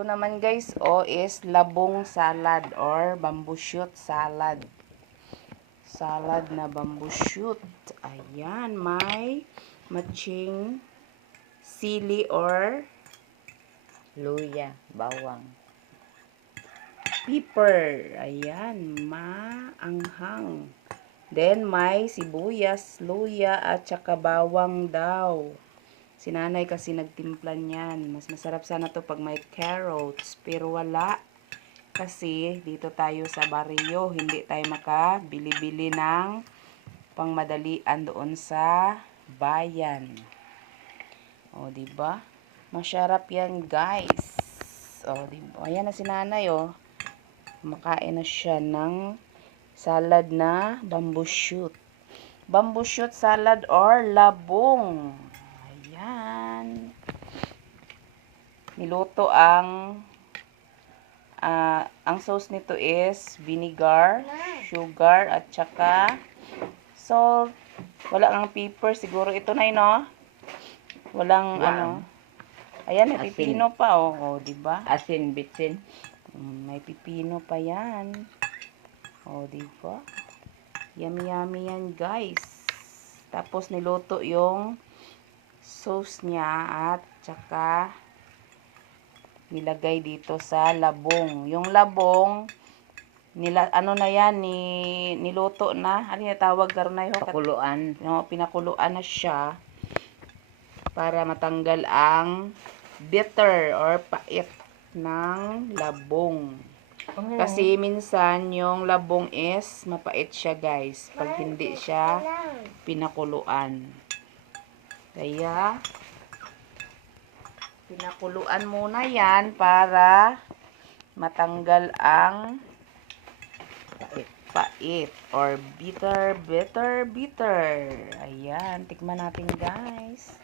Ito naman guys, is labong salad or bamboo shoot salad. Salad na bamboo shoot. Ayan, may matching sili or luya, bawang. Pepper. Ayan, maanghang. Then, may sibuyas, luya, at saka bawang daw. Si nanay kasi nagtimpla niyan. Mas masarap sana to pag may carrots. Pero wala. Kasi dito tayo sa baryo. Hindi tayo makabili-bili ng pangmadalian doon sa bayan. O, diba? Masarap yan, guys. O, diba? Ayan na si nanay, o. Makain na siya ng salad na bamboo shoot. Bamboo shoot salad or labong. Ayan. Niluto ang sauce nito is vinegar, sugar, at saka salt. Wala ang pepper. Siguro ito na no? Walang ano. Ayan, may pipino pa, oh. Diba? Asin, bitsin. May pipino pa yan. O, diba? Yummy, yummy yan, guys. Tapos, niluto yung sauce niya at saka nilagay dito sa labong. Yung labong, ano na yan, niluto na. Ano yung tawag karon na yun? Pakuluan. Pinakuluan na siya para matanggal ang bitter or pait ng labong. Kasi minsan yung labong is mapait siya, guys, pag hindi siya pinakuluan. Kaya pinakuluan muna yan para matanggal ang pait or bitter. Ayan, tikman natin, guys.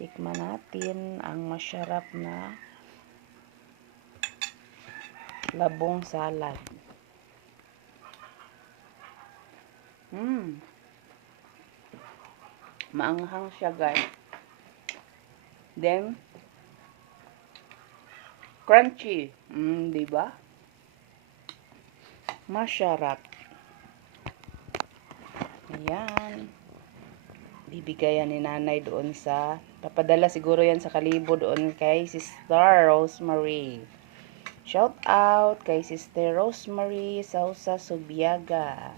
Tikman natin ang masarap na labong salad. Maanghang siya, guys. Then, crunchy. Diba? Masarap. Ayan. Bibigayan ni nanay doon sa, papadala siguro yan sa Kalibo doon kay Sister Rosemary. Shout out kay Sister Rosemary Sausa Subiaga.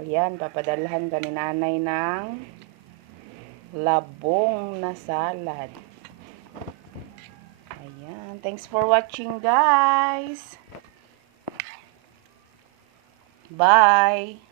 Ayan, papadalhan ka ni nanay ng labong na salad. Ayan, thanks for watching, guys. Bye!